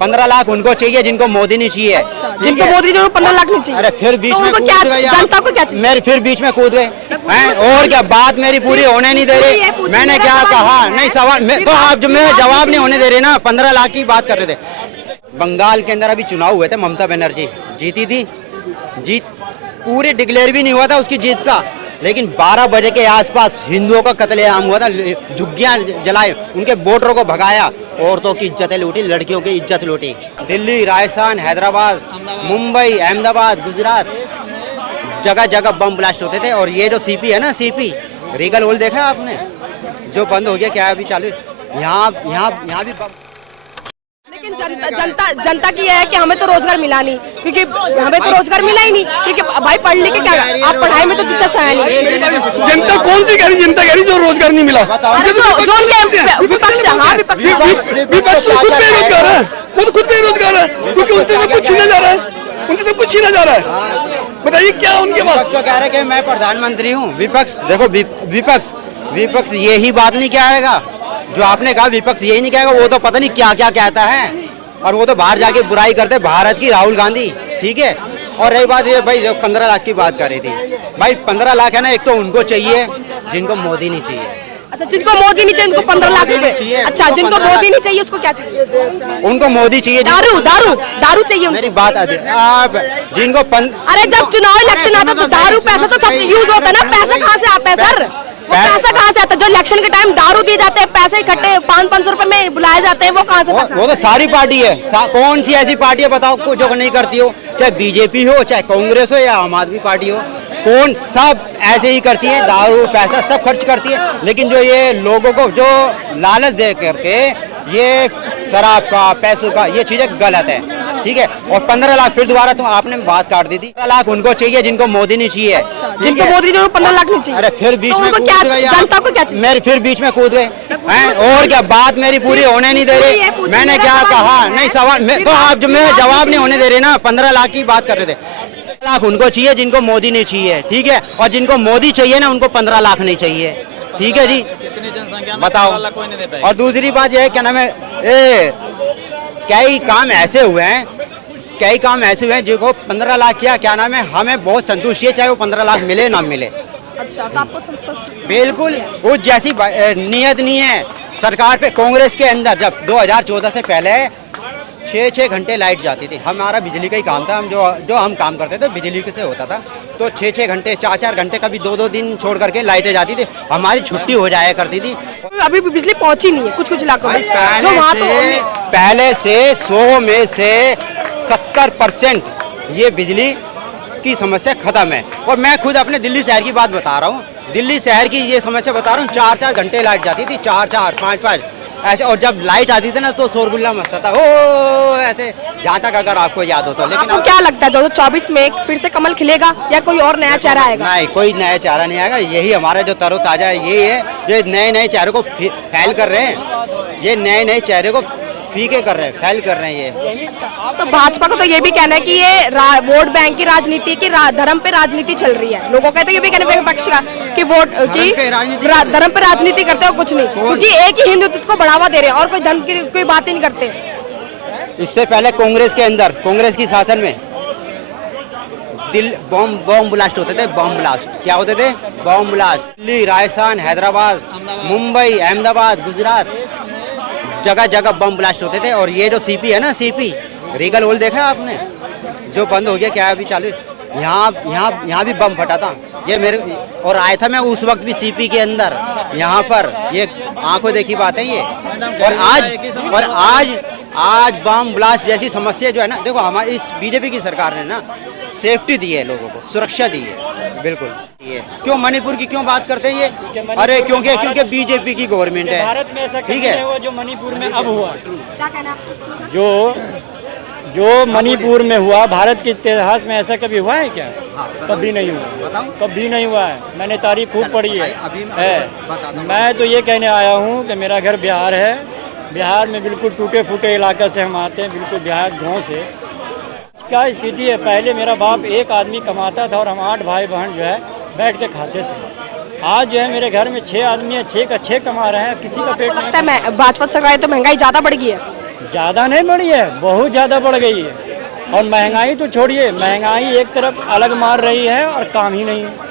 15 लाख उनको चाहिए जिनको मोदी नहीं चाहिए। अच्छा, जिनको मोदी जो 15 लाख नहीं चाहिए। अरे फिर बीच तो में उनको कूद क्या गए जनता को क्या चाहिए? मेरे फिर बीच में कूद गए हैं और क्या बात मेरी पूरी होने नहीं दे रही। मैंने क्या कहा नहीं सवाल तो आप जो मेरा जवाब नहीं होने दे रहे ना। 15 लाख की बात कर रहे थे। बंगाल के अंदर अभी चुनाव हुए थे, ममता बनर्जी जीती थी। जीत पूरे डिक्लेयर भी नहीं हुआ था उसकी जीत का, लेकिन 12 बजे के आसपास हिंदुओं का कत्लेआम हुआ था। झुग्गियां जलाए, उनके वोटरों को भगाया, औरतों की इज्जतें लूटी, लड़कियों की इज्जत लूटी। दिल्ली, राजस्थान, हैदराबाद, मुंबई, अहमदाबाद, गुजरात, जगह जगह बम ब्लास्ट होते थे। और ये जो सीपी है ना, सीपी रीगल हॉल देखा आपने जो बंद हो गया, क्या अभी चालू? यहाँ भी बम। लेकिन जनता की है कि हमें तो रोजगार मिला नहीं, क्योंकि हमें तो रोजगार मिला ही नहीं, क्योंकि भाई पढ़ लिख के क्या आप पढ़ाई में तो दिलचस्प है नहीं। जनता कौन सी कह रही? जनता कह रही जो रोजगार नहीं मिला। विपक्ष खुद बेरोजगार है, वो तो खुद बेरोजगार है, क्योंकि उनसे सब कुछ छीना जा रहा है, उनसे सब कुछ छीना जा रहा है। बताइए क्या उनके पास? कह रहे कि मैं प्रधानमंत्री हूँ। विपक्ष देखो, विपक्ष यही बात नहीं कहेगा जो आपने कहा। विपक्ष यही नहीं कहेगा, वो तो पता नहीं क्या क्या कहता है, और वो तो बाहर जाके बुराई करते भारत की, राहुल गांधी, ठीक है। और रही बात ये भाई 15 लाख की बात कर रही थी, भाई 15 लाख है ना, एक तो उनको चाहिए जिनको मोदी नहीं चाहिए। अच्छा, जिनको मोदी नहीं चाहिए उनको 15 लाख रुपए। अच्छा, जिनको मोदी नहीं चाहिए उसको क्या चाहिए? उनको मोदी चाहिए। दारू चाहिए। मेरी बात आती आप जिनको अरे जब चुनाव इलेक्शन आता तो दारू पैसा तो सब यूज होता है ना। पैसा कहाँ से आता है सर? पैसा कहाँ से आता है? जो इलेक्शन के टाइम दारू दिए जाते हैं, पैसे इकट्ठे 500 रुपए में बुलाए जाते हैं, वो कहाँ से? वो तो सारी पार्टी है। कौन सी ऐसी पार्टी है बताओ जो नहीं करती हो? चाहे बीजेपी हो, चाहे कांग्रेस हो, या आम आदमी पार्टी हो, कौन सब ऐसे ही करती है। दारू पैसा सब खर्च करती है। लेकिन जो ये लोगों को जो लालच दे करके ये शराब का, पैसों का, ये चीजें गलत है, ठीक है। और 15 लाख फिर दोबारा तो आपने बात काट दी थी। 15 लाख उनको चाहिए जिनको मोदी नहीं चाहिए। जिनको मोदी जो 15 लाख नहीं चाहिए। अरे फिर बीच में क्या जनता को क्या चाहिए? मेरे फिर बीच में कूद गए हैं और क्या बात मेरी पूरी होने नहीं दे रही। मैंने क्या कहा नहीं सवाल तो आप जो मेरा जवाब नहीं होने दे रहे ना। 15 लाख की बात कर रहे थे। 15 लाख उनको चाहिए जिनको मोदी नहीं चाहिए, ठीक है। और जिनको मोदी चाहिए ना, उनको 15 लाख नहीं चाहिए, ठीक है जी। बताओ। और दूसरी बात यह है, क्या नाम है, कई काम ऐसे हुए हैं जिनको 15 लाख किया, क्या नाम है, हमें बहुत संतुष्टि है, चाहे वो 15 लाख मिले ना मिले। अच्छा, तो आपको संतुष्टि? बिल्कुल वो जैसी नियत नहीं है सरकार पे। कांग्रेस के अंदर जब 2014 से पहले 6-6 घंटे लाइट जाती थी। हमारा बिजली का ही काम था, हम जो हम काम करते थे बिजली से होता था। तो 6-6 घंटे, 4-4 घंटे, कभी 2-2 दिन छोड़ करके लाइटें जाती थी। हमारी छुट्टी हो जाया करती थी। अभी बिजली पहुंची नहीं है कुछ इलाकों में। पहले से 100 में से 70% ये बिजली की समस्या खत्म है। और मैं खुद अपने दिल्ली शहर की बात बता रहा हूँ। दिल्ली शहर की ये समस्या बता रहा हूँ। 4-4 घंटे लाइट जाती थी, 4-4, 5-5 ऐसे। और जब लाइट आती थी ना तो शोरगुल्ला मचता था, ओ ऐसे, जहाँ तक अगर आपको याद हो तो। लेकिन आपको क्या लगता है 2024 में फिर से कमल खिलेगा या कोई और नया चेहरा आएगा? नहीं, कोई नया चेहरा नहीं आएगा। यही हमारा जो तरोताजा है, यही है। ये नए चेहरे को फैल कर रहे हैं, ये नए चेहरे को फीके कर रहे हैं, फैल कर रहे हैं ये। अच्छा, तो भाजपा को तो ये भी कहना है कि ये वोट बैंक की राजनीति की धर्म पे राजनीति चल रही है। लोगों का तो ये भी कहना है विपक्ष का कि वोट की धर्म पे राजनीति करते हो कुछ नहीं, क्योंकि एक ही हिंदुत्व को बढ़ावा दे रहे हैं और कोई धर्म की कोई बात ही नहीं करते। इससे पहले कांग्रेस के अंदर, कांग्रेस की शासन में बम ब्लास्ट होते थे। बम ब्लास्ट क्या होते थे? Bomb blast. दिल्ली, राजस्थान, हैदराबाद, मुंबई, अहमदाबाद, गुजरात, जगह जगह बम ब्लास्ट होते थे। और ये जो सीपी है ना, सीपी रीगल हॉल देखा आपने जो बंद हो गया, क्या अभी चालू? यहाँ भी बम फटा था। ये मेरे और आया था मैं उस वक्त भी सीपी के अंदर, यहाँ पर। ये आंखों देखी बात है ये। और आज बम ब्लास्ट जैसी समस्या जो है ना, देखो हमारी इस बीजेपी की सरकार ने ना सेफ्टी दी है, लोगों को सुरक्षा दी है, बिल्कुल। ये क्यों मणिपुर की क्यों बात करते हैं ये? अरे क्योंकि बीजेपी की गवर्नमेंट है, भारत में ऐसा ठीक है जो मणिपुर में अब हुआ। क्या कहना है? जो मणिपुर में हुआ, भारत के इतिहास में ऐसा कभी हुआ है क्या? कभी नहीं हुआ। बताओ। कभी नहीं हुआ है। मैंने तारीख खूब पढ़ी है। अभी मैं तो ये कहने आया हूँ कि मेरा घर बिहार है। बिहार में बिल्कुल टूटे फूटे इलाके से हम आते हैं, बिल्कुल देहात गाँव से। क्या स्थिति है, पहले मेरा बाप एक आदमी कमाता था और हम 8 भाई बहन जो है बैठ के खाते थे। आज जो है मेरे घर में 6 आदमी है, 6 का 6 कमा रहे हैं, किसी का पेट नहीं। भाजपा सरकार तो महंगाई ज़्यादा बढ़ गई है। ज़्यादा नहीं बढ़ी है, बहुत ज़्यादा बढ़ गई है। और महंगाई तो छोड़िए, महंगाई एक तरफ अलग मार रही है और काम ही नहीं है।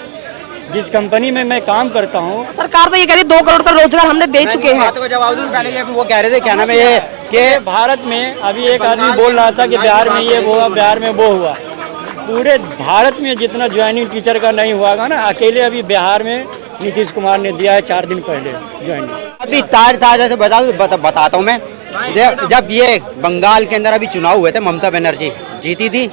जिस कंपनी में मैं काम करता हूँ, सरकार तो ये कहती है 2 करोड़ का रोजगार हमने दे चुके हैं। बातों का जवाब दूं पहले, ये वो कह रहे थे क्या नाम है ये कि भारत में अभी एक आदमी बोल रहा था कि बिहार में ये हुआ, बिहार में वो हुआ। पूरे भारत में जितना ज्वाइनिंग टीचर का नहीं हुआ ना, अकेले अभी बिहार में नीतीश कुमार ने दिया है 4 दिन पहले ज्वाइनिंग। अभी ताजा से बताता हूँ मैं। जब ये बंगाल के अंदर अभी चुनाव हुए थे, ममता बनर्जी जीती थी,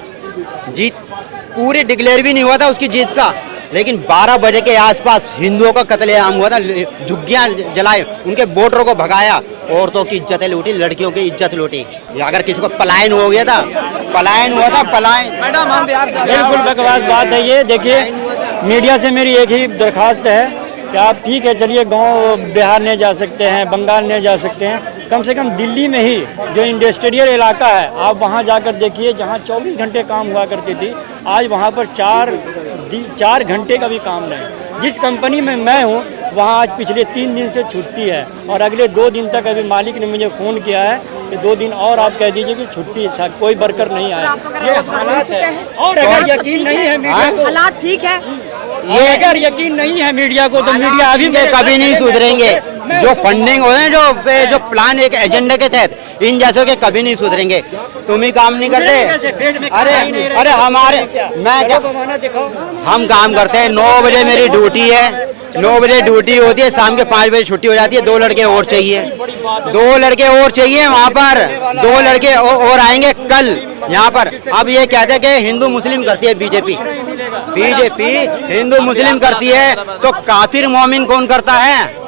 पूरे डिक्लेयर भी नहीं हुआ था उसकी जीत का, लेकिन 12 बजे के आसपास हिंदुओं का कत्लेआम हुआ था, झुग्गियां जलाए, उनके वोटरों को भगाया, औरतों की इज्जतें लूटी, लड़कियों की इज्जत लूटी। अगर किसी को पलायन हो गया था, पलायन हुआ था, पलायन। बिल्कुल बकवास बात है ये। देखिए, मीडिया से मेरी एक ही दरखास्त है कि आप ठीक है, चलिए गांव बिहार नहीं जा सकते हैं, बंगाल नहीं जा सकते हैं, कम से कम दिल्ली में ही जो इंडस्ट्रियल इलाका है, आप वहां जाकर देखिए, जहां 24 घंटे काम हुआ करती थी, आज वहां पर 4 घंटे का भी काम नहीं। जिस कंपनी में मैं हूं, वहां आज पिछले 3 दिन से छुट्टी है और अगले 2 दिन तक अभी मालिक ने मुझे फ़ोन किया है कि 2 दिन और आप कह दीजिए कि छुट्टी, कोई वर्कर नहीं आया। ये हालात है। और अगर यकीन नहीं है मीडिया को, हालात ठीक है, ये अगर यकीन नहीं है मीडिया को, तो मीडिया अभी कभी नहीं सुधरेंगे। जो फंडिंग हो रहे हैं, जो प्लान एक एजेंडा के तहत, इन जैसों के कभी नहीं सुधरेंगे। तुम ही काम नहीं करते। अरे हमारे, मैं क्या, हम काम करते हैं, 9 बजे मेरी ड्यूटी है, 9 बजे ड्यूटी होती है, शाम के 5 बजे छुट्टी हो जाती है। 2 लड़के और चाहिए, 2 लड़के और चाहिए वहाँ पर, 2 लड़के और आएंगे कल यहाँ पर। अब ये कहते हैं कि हिंदू मुस्लिम करती है बीजेपी हिंदू मुस्लिम करती है, तो काफिर मोमिन कौन करता है?